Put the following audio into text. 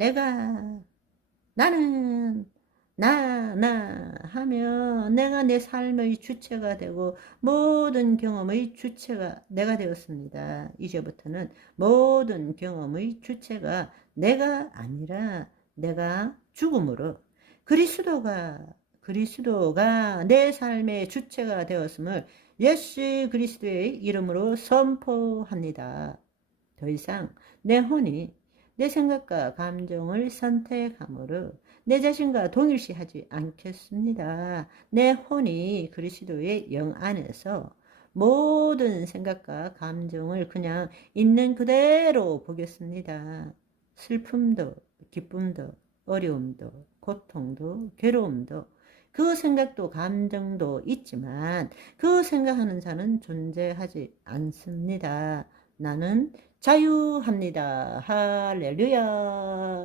내가 나는 나, 나 하면 내가 내 삶의 주체가 되고 모든 경험의 주체가 내가 되었습니다. 이제부터는 모든 경험의 주체가 내가 아니라 내가 죽음으로 그리스도가 그리스도가 내 삶의 주체가 되었음을 예수 그리스도의 이름으로 선포합니다. 더 이상 내 혼이 내 생각과 감정을 선택함으로 내 자신과 동일시하지 않겠습니다. 내 혼이 그리스도의 영 안에서 모든 생각과 감정을 그냥 있는 그대로 보겠습니다. 슬픔도, 기쁨도, 어려움도, 고통도, 괴로움도, 그 생각도 감정도 있지만 그 생각하는 자는 존재하지 않습니다. 나는 자유합니다. 할렐루야.